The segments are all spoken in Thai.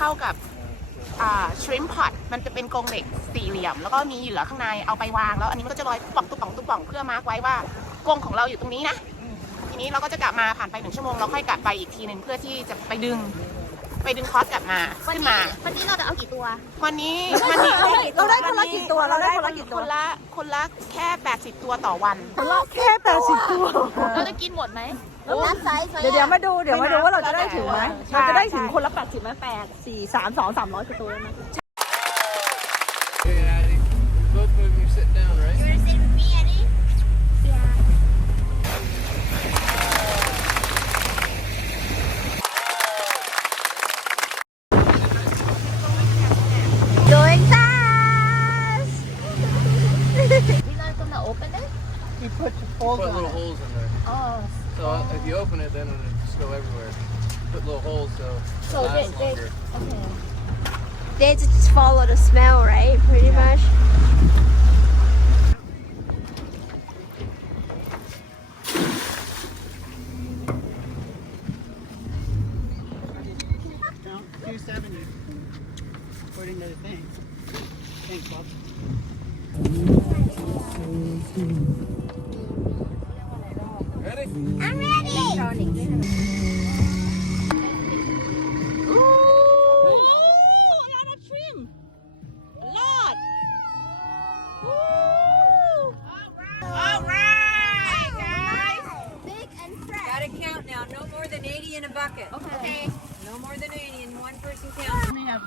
เข้ากับอ่า shrimp pot มันจะเป็นกรงเหล็กสี่เหลี่ยม แล้วก็มีเหยื่อข้างในเอาไปวาง แล้วอันนี้มันก็จะลอยตุ๊บป่องตุ๊บป่องตุ๊บป่องเพื่อมาร์กไว้ว่ากรงของเราอยู่ตรงนี้นะ ทีนี้เราก็จะกลับมาผ่านไปหนึ่งชั่วโมงเราค่อยกลับไปอีกทีหนึ่งเพื่อที่จะไปดึง ไปดึงคอสกลับมาขึ้นมา วันนี้เราจะเอากี่ตัว วันนี้วันนี้เราได้คนละกี่ตัวเราได้คนละกี่คตัวนละคนละแค่ 80 ตัวต่อวันแค่แปดสิบตัว เราจะกินหมดไหม นัดไซส์เดี๋ยวเดี๋ยวมาดูเดี๋ยวมาดูว่าเราจะได้ถึงไหมใช่เราจะได้ถึงคนละแปดสิบไหมแปดสี่สามสองสามร้อยตัวไหม Hey, You put Put little holes in there. Oh, So uh, if you open it, then it'll just go everywhere. Put little holes so it So lasts they- they- longer. okay. They just follow the smell, right? Pretty much. Two I'm ready. Ooh, a lot of trim. Lot. Ooh. All right, guys. Big and fresh. Gotta count now. No more than 80 in a bucket. Okay. No more than 80 in one person counts. We have.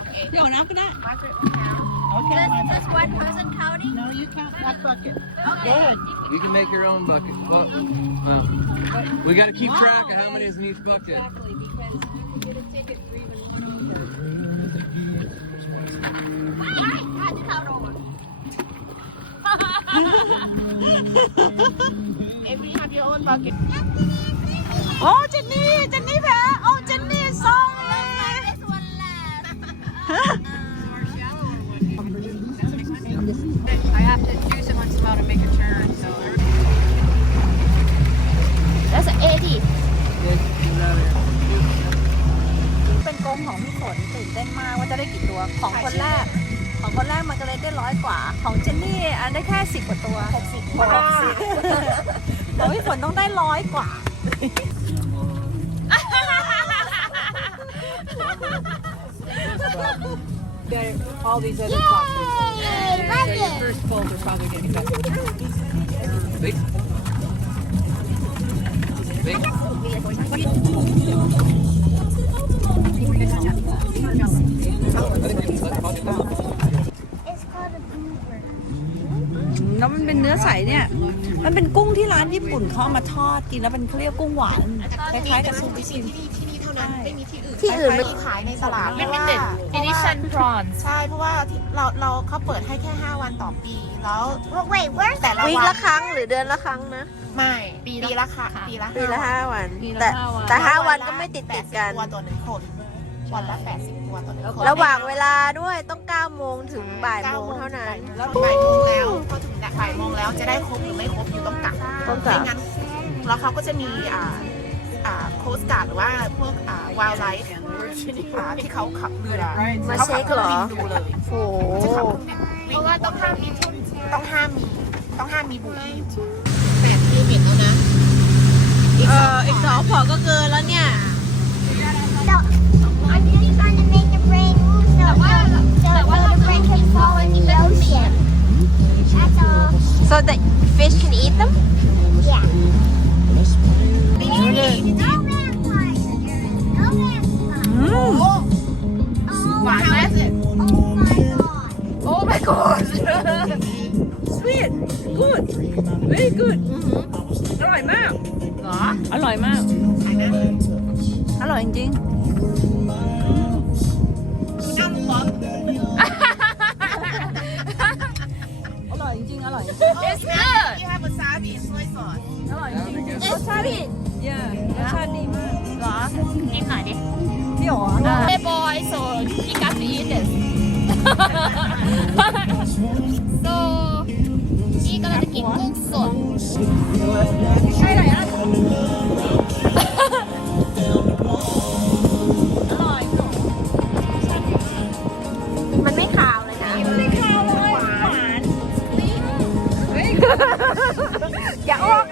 Okay. Yo, not for that. Margaret count. Okay. Just one person counting? No, you count that bucket. Okay. Good. You can make your own bucket. Well, well, we got to keep track of how many is in each bucket. Exactly, because you can get a ticket for even one of them. Alright, had to count over. every have your own bucket โอ้ ของเจนนี่อันได้แค่สิบกว่าตัวหกสิบหกสิบของพี่ฝนต้องได้ร้อยกว่า All these other Yay! Bucket. first fold are probably getting better. Big. Big. แล้วมันเป็นเนื้อใสเนี่ย มันเป็นกุ้งที่ร้านญี่ปุ่นเขาเอามาทอดกินแล้วเป็นเขาเรียกกุ้งหวานคล้ายๆกับซูชิ ที่นี่ที่นี่เท่านั้นไม่มีที่อื่นที่อื่นไม่มีขายในตลาดเพราะว่า Edition prawns. ใช่เพราะว่าที่เราเราเขาเปิดให้แค่ 5 วันต่อปีแล้ว Wait, where's แต่ละวีควันละครั้งหรือเดือนละครั้งนะไม่ปีละค่ะ ปีละปีละห้าห้าวัน ปีละแต่ห้าวัน แต่ห้าวันก็ไม่ติดติดกัน80ตัวต่อหนึ่งคน วันละ80ตัวต่อหนึ่งคนระหว่างเวลาด้วยต้อง9โมงถึงบ่ายโมงเท่านั้น แล้วบ่ายโมงแล้วพอถึงบ่ายโมงแล้วจะได้ครบหรือไม่ครบอยู่ต้องกลับต้องกลับ ไม่งั้นแล้วเขาก็จะมีอ่าอ่าโคสการ์ดหรือว่าพวกอ่าวาลไลฟ์อ่าที่เขาขับเรือมาเช็คเหรอ ขาขับคงบินดูเลย โอ้โหจะขับเครื่องบินเพราะว่าต้องห้ามมีทุนต้องห้ามมี ต้องห้ามมีบุหรี่แปดกิโลเมตรแล้วนะ เอออีกสองพอก็เกินแล้วเนี่ย so the fish can eat them Yeah. No vampires. No vampires. หวานไหม Oh my god. Oh my god sweet good very good อร่อยมาก เหรอ อร่อยมาก อันนั้น อร่อยจริง น้ำป๊ อปๆอร่อยจริงๆอร่อย It's good you have wasabi and soy sauce อร่อยจริง It's sweet. ๆ yeah รสชาติดีมากเหรอกินหน่อยดิ พี่อ๋อ Hey boy, so you got to eat this. so นี่ก็เลยจะกินกุ้งสดใช่ไหนอะ อย่าอ้วก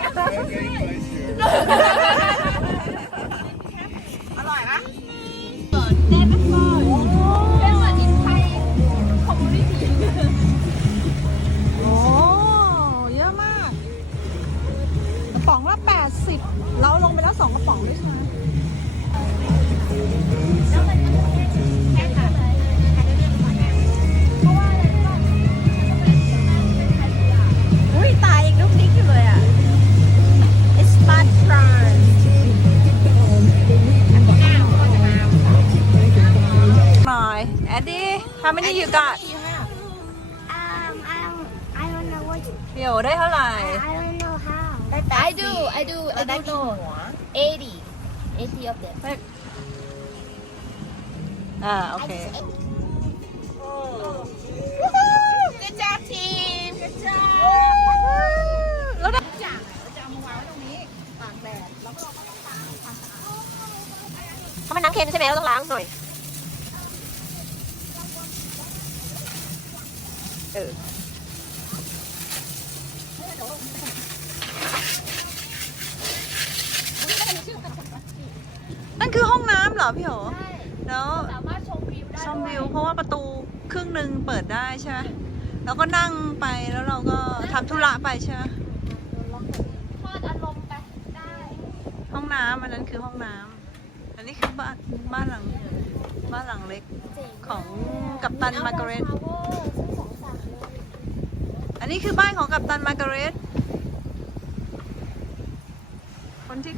อร่อยนะเต็มเต็มเป็นเหมือนอินไทยของริที่โอ้เยอะมากกระป๋องละ80 เราลงไปแล้ว 2 กระป๋องด้วยใช่ไหม Eddie how many you got Um, I don't, I don't know what. เดี๋ยวได้เท่าไหร่ I don't know how. I do, I do, I don't know. 80. 80 of them. อ่าโอเค Good job team แล้วได้ถ้ามันน้ำเค็มใช่ไหมเราต้องล้างหน่อย เออนั่นคือห้องน้ำเหรอพี่โหแล้วสามารถชมวิวได้ชมวิว เพราะว่าประตูครึ่งหนึ่งเปิดได้ใช่ไหมแล้วก็นั่งไปแล้วเราก็ทำธุระไปใช่ไหมทอดอารมณ์ไปได้ ห้องน้ำอันนั้นคือห้องน้ำอันนี้คือบ้านบ้านหลังบ้านหลังเล็กของกัปตันมาร์กาเร็ต Power ซึ่งส อันนี้คือบ้านของกัปตันมาร์กาเร็ตคนที่